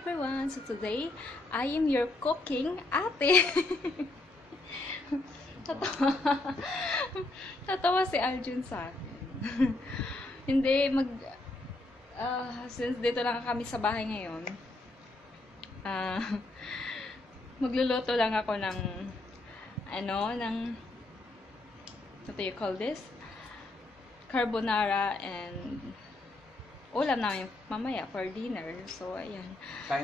everyone! So today, I am your cooking ate. Tatawa. Tatawa si Aljun sa akin. Hindi, since dito lang kami sa bahay ngayon, magluluto lang ako ng, what do you call this? Carbonara and ulam namin mamaya for dinner. So, ayan.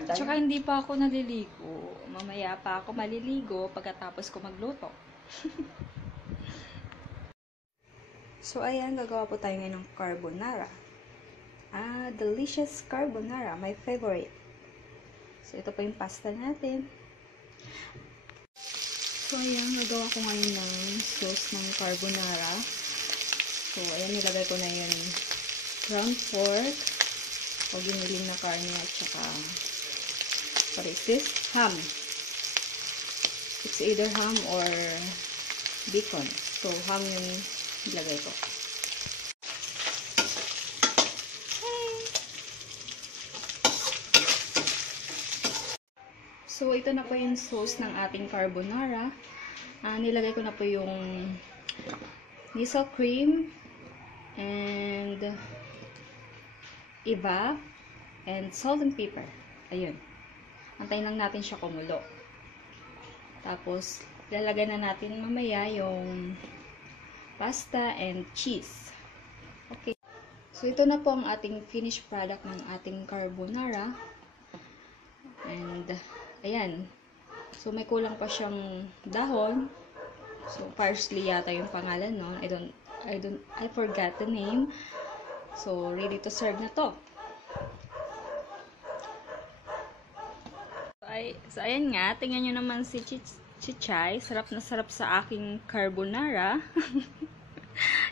Tsaka hindi pa ako naliligo. Mamaya pa ako maliligo pagkatapos ko magluto. So, ayan. Gagawa po tayo ngayon ng carbonara. Delicious carbonara. My favorite. So, ito po yung pasta natin. So, ayan. Gagawa ko ngayon ng sauce ng carbonara. So, ayan. Nilagay ko na yun ground pork o giniling na karne at saka what is this? Ham. It's either ham or bacon. So, ham yung ilagay ko. Hey. So, ito na po yung sauce ng ating carbonara. Nilagay ko na po yung miso cream and evap and salt and pepper. Ayun. Antayin lang natin siya kumulo. Tapos, lalagay na natin mamaya yung pasta and cheese. Okay. So, ito na po ang ating finished product ng ating carbonara. And, ayan. So, may kulang pa siyang dahon. So, parsley yata yung pangalan nun. I forgot the name. So, ready to serve na to. So, ayan nga. Tingnan nyo naman si Chichay. Sarap na sarap sa aking carbonara.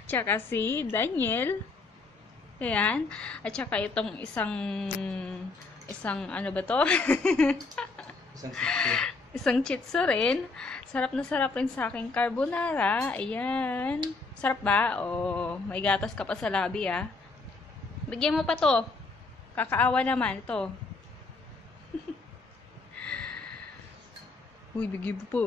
Tsaka si Daniel. Ayan. At tsaka itong isang ano ba to? Isang chitso rin. Sarap na sarap rin sa aking carbonara. Ayan. Sarap ba? Oh, may gatas ka pa sa labi, ah. Bigyan mo pa to. Kakaawa naman ito. Uy, bigyan mo po.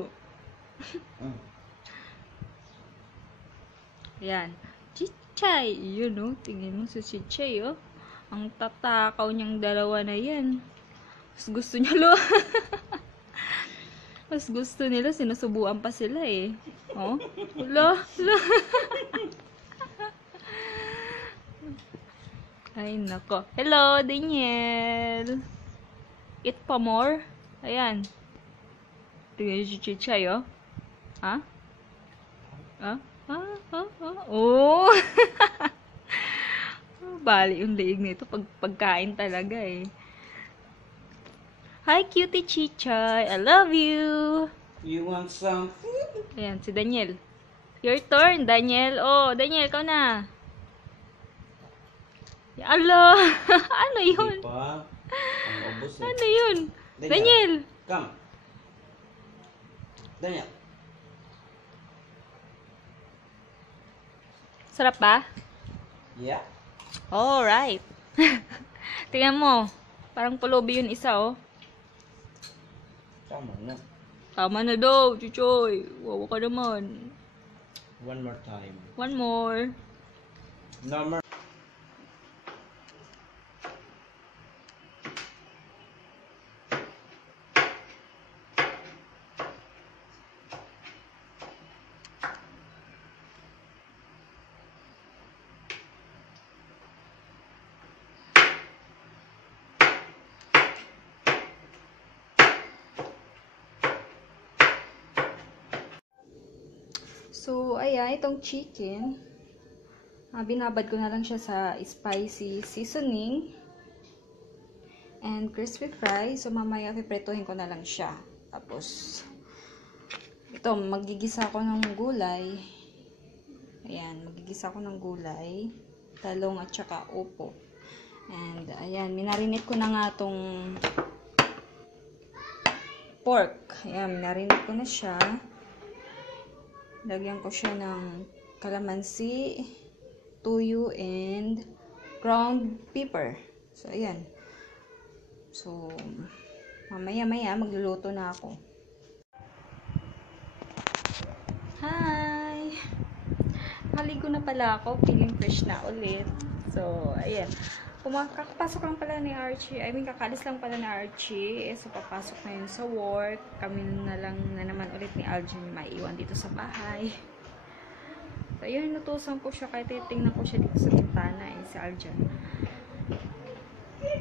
Ayan. Chichay. Yun, oh. Tingnan mo si Chichay, oh. Ang tatakaw niyang dalawa na yan. Mas gusto niya, lo. Mas gusto nila, sinusubuan pa sila, eh. Oh. Lo. Ay, nako. Hello, Daniel. Eat pa more. Ayan. Tingnan si Chichay, oh. Ha? Oh! Bali yung leeg nito. Pagkain talaga, eh. Hi, cutie Chichay. I love you. You want some? Ayan, si Daniel. Your turn, Daniel. Oh, Daniel, ikaw na. Ala! Ano yun? Pa. Ang ubos, eh. Ano yun? Daniel! Come. Daniel. Sarap ba? Yeah. Alright. Tingnan mo. Parang pulubi yun isa, oh. Tama na. Tama na daw, Chuchoy. Wawa ka naman. One more time. One more. No more. So, ayan, itong chicken, binabad ko na lang siya sa spicy seasoning and crispy fry. So, mamaya pipretohin ko na lang siya. Tapos, ito, magigisa ko ng gulay. Ayan, magigisa ko ng gulay, talong at saka upo. And, ayan, minarinate ko na nga itong pork. Ayan, minarinate ko na siya. Lagyan ko siya ng kalamansi, tuyo, and ground pepper. So, ayan. So, mamaya-maya magluluto na ako. Hi! Maligo na pala ako. Feeling fresh na ulit. So, ayan. Kakapasok lang pala ni Archie. I mean, kakalis lang pala ni Archie. So, papasok na yun sa work. Kami na lang na naman ulit ni Aljan maiwan dito sa bahay. So, ayun, nutusan ko siya. Kahit titingnan ko siya dito sa bintana si Aljan.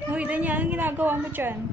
Hoy, Daniel, anong ginagawa mo dyan?